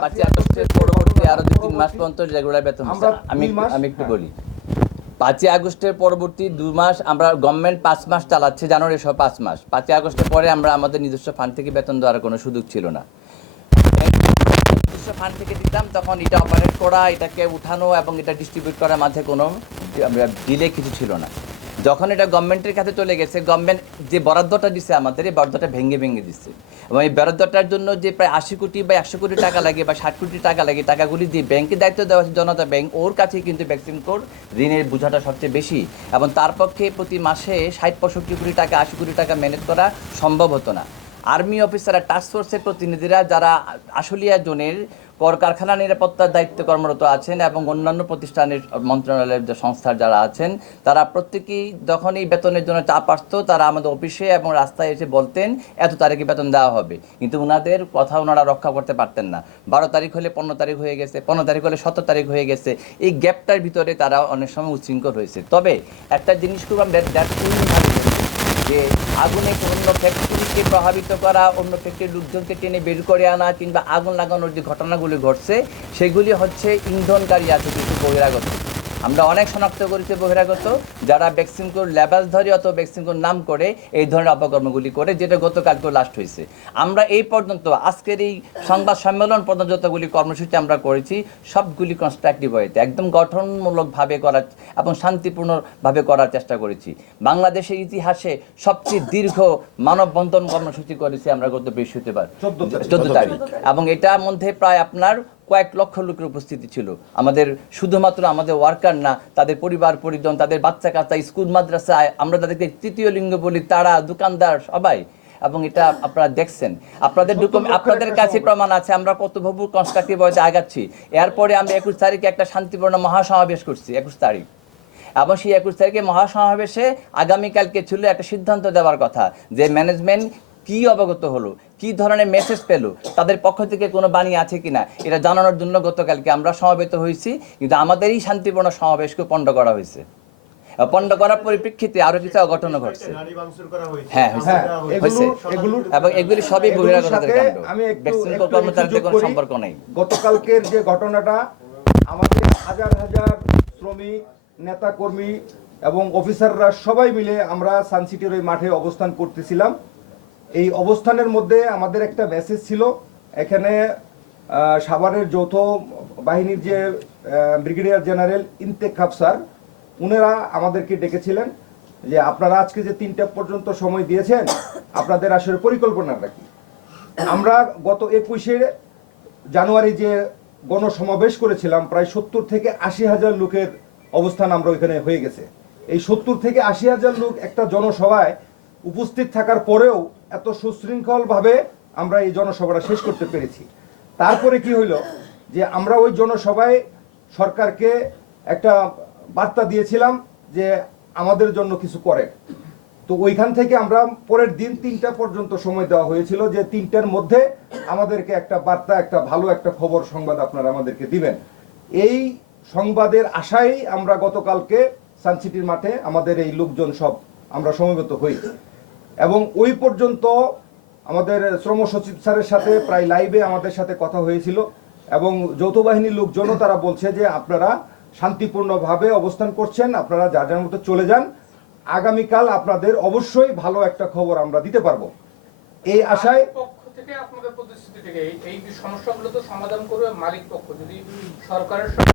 5ই আগস্টের পরবর্তী আরো 2-3 মাস পর্যন্ত রেগুলার বেতন দিচ্ছে। আমি একটু বলি, 5ই আগস্টের পরবর্তী 2 মাস আমরা গভর্নমেন্ট 5 মাস চালাচ্ছে, জানুয়ারি সহ 5 মাস। 5ই আগস্টের পরে আমরা আমাদের নিজস্ব ফান্ড থেকে বেতন দেওয়ার কোনো সুযোগ ছিল না। নিজস্ব ফান্ড থেকে দিতাম, তখন এটা অপারেট করা, এটাকে উঠানো এবং এটা ডিস্ট্রিবিউট করার মাঝে কোনো ডিলে কিছু ছিল না। যখন এটা গভর্নমেন্টের কাছে চলে গেছে, গভর্নমেন্ট যে বরাদ্দটা দিচ্ছে আমাদের, এই বরাদ্দটা ভেঙে ভেঙে দিচ্ছে এবং এই বরাদ্দটার জন্য যে প্রায় 80 কোটি বা 100 কোটি টাকা লাগে বা 60 কোটি টাকা লাগে, টাকাগুলি দিয়ে ব্যাংকে দায়িত্ব দেওয়া হচ্ছে জনতা ব্যাংক, ওর কাছে কিন্তু ভ্যাকসিন কোড ঋণের বোঝাটা সবচেয়ে বেশি এবং তার পক্ষে প্রতি মাসে 60-65 কোটি টাকা 80 কোটি টাকা ম্যানেজ করা সম্ভব হতো না। আর্মি অফিসাররা, টাস্ক ফোর্সের প্রতিনিধিরা যারা আশুলিয়া জোনের কারখানা নিরাপত্তার দায়িত্বে কর্মরত আছেন এবং অন্যান্য প্রতিষ্ঠানের মন্ত্রণালয়ের যে সংস্থার যারা আছেন, তারা প্রত্যেকেই যখন এই বেতনের জন্য চাপ আসতো, তারা আমাদের অফিসে এবং রাস্তায় এসে বলতেন এত তারিখে বেতন দেওয়া হবে, কিন্তু ওনাদের কথা ওনারা রক্ষা করতে পারতেন না। 12 তারিখ হলে 15 তারিখ হয়ে গেছে, 15 তারিখ হলে 17 তারিখ হয়ে গেছে। এই গ্যাপটার ভিতরে তারা অনেক সময় উচ্ছৃঙ্খল হয়েছে। তবে একটা জিনিস খুব আমরা যে আগুনে অন্য ফ্যাক্টরিকে প্রভাবিত করা, অন্য ফ্যাক্টরির লোকজনকে টেনে বের করে আনা কিংবা আগুন লাগানোর যে ঘটনাগুলি ঘটছে, সেগুলি হচ্ছে ইন্ধনকারী আছে কিছু বহিরাগত। আমরা অনেক শনাক্ত করেছি বহিরাগত, যারা ভ্যাকসিন কোড লেবাস ধরে অথবা ভ্যাকসিন কোড নাম করে এই ধরনের অপকর্মগুলি করে, যেটা গতকালকে লাস্ট হয়েছে। আমরা এই পর্যন্ত আজকের এই সংবাদ সম্মেলন পর্যন্ত যতগুলি কর্মসূচি আমরা করেছি, সবগুলি কনস্ট্রাকটিভ হয়েছে, একদম গঠনমূলকভাবে করার এবং শান্তিপূর্ণভাবে করার চেষ্টা করেছি। বাংলাদেশের ইতিহাসে সবচেয়ে দীর্ঘ মানববন্ধন কর্মসূচি করেছি আমরা গত বৃহস্পতিবার 14 তারিখ, এবং এটার মধ্যে প্রায় আপনার কয়েক লক্ষ লোকের উপস্থিতি ছিল। আমাদের শুধুমাত্র আমাদের ওয়ার্কার না, তাদের পরিবার পরিজন, তাদের বাচ্চা কাচ্চা, স্কুল মাদ্রাসায় আমরা তাদেরকে তৃতীয় লিঙ্গ বলি, তারা দোকানদার সবাই, এবং এটা আপনারা দেখছেন, আপনাদের কাছে প্রমাণ আছে আমরা কতভাবে কনস্ট্রাকটিভ হয়েছে আগাচ্ছি। এরপরে আমরা 21 তারিখে একটা শান্তিপূর্ণ মহাসমাবেশ করছি, 21 তারিখ, এবং সেই 21 তারিখে মহাসমাবেশে আগামীকালকে ছিল একটা সিদ্ধান্ত দেওয়ার কথা যে ম্যানেজমেন্ট কি অবগত হলো, কি ধরনের মেসেজ পেল, তাদের পক্ষ থেকে কোনো বাণী আছে কিনা, এটা জানানোর জন্য গতকালকে আমরা সমবেত হয়েছি। কিন্তু আমাদেরই শান্তিপূর্ণ সমাবেশকে পণ্ড করা হয়েছে, পণ্ড করার পরিপ্রেক্ষিতে আরো কিছু অঘটন ঘটছে। হ্যাঁ, হয়েছে, এবং এগুলি সবই বহিরাগতদের কাণ্ড, ভ্যাকসিন কর্মচারীদের কোনো সম্পর্ক নেই। গতকালকের যে ঘটনাটা, আমাদের হাজার হাজার শ্রমিক, নেতা কর্মী এবং অফিসাররা সবাই মিলে আমরা সানসিটির ওই মাঠে অবস্থান করতেছিলাম। এই অবস্থানের মধ্যে আমাদের একটা মেসেজ ছিল, এখানে সাভারের যৌথ বাহিনীর যে ব্রিগেডিয়ার জেনারেল ইন্তেখাব স্যার, উনারা আমাদেরকে ডেকেছিলেন যে আপনারা আজকে যে 3টা পর্যন্ত সময় দিয়েছেন, আপনাদের আসলে পরিকল্পনাটা কি। আমরা গত 21শে জানুয়ারি যে গণসমাবেশ করেছিলাম, প্রায় 70 থেকে 80 হাজার লোকের অবস্থান আমরা ওইখানে হয়ে গেছে। এই 70 থেকে 80 হাজার লোক একটা জনসভায় উপস্থিত থাকার পরেও এত সুশৃঙ্খলভাবে আমরা এই জনসভাটা শেষ করতে পেরেছি। তারপরে কি হইল যে আমরা ওই জনসভায় সরকারকে একটা বার্তা দিয়েছিলাম যে আমাদের জন্য কিছু করেন। তো ওইখান থেকে আমরা পরের দিন 3টা পর্যন্ত সময় দেওয়া হয়েছিল যে 3টার মধ্যে আমাদেরকে একটা বার্তা, একটা ভালো একটা খবর সংবাদ আপনারা আমাদেরকে দিবেন। এই সংবাদের আশায় আমরা গতকালকে সানসিটির মাঠে আমাদের এই লোকজন সব আমরা সমবেত হই, এবং ওই পর্যন্ত আমাদের শ্রম সচিব স্যারের সাথে প্রায় লাইভে আমাদের সাথে কথা হয়েছিল, এবং যৌথ বাহিনীর লোকজনও তারা বলছে যে আপনারা শান্তিপূর্ণভাবে অবস্থান করছেন, আপনারা যার যার মতো চলে যান, আগামীকাল আপনাদের অবশ্যই ভালো একটা খবর আমরা দিতে পারবো। এই আশায় আপনাদের প্রতিশ্রুতি থেকে এই সমস্যাগুলো তো সমাধান করবে মালিক পক্ষ, যদি সরকারের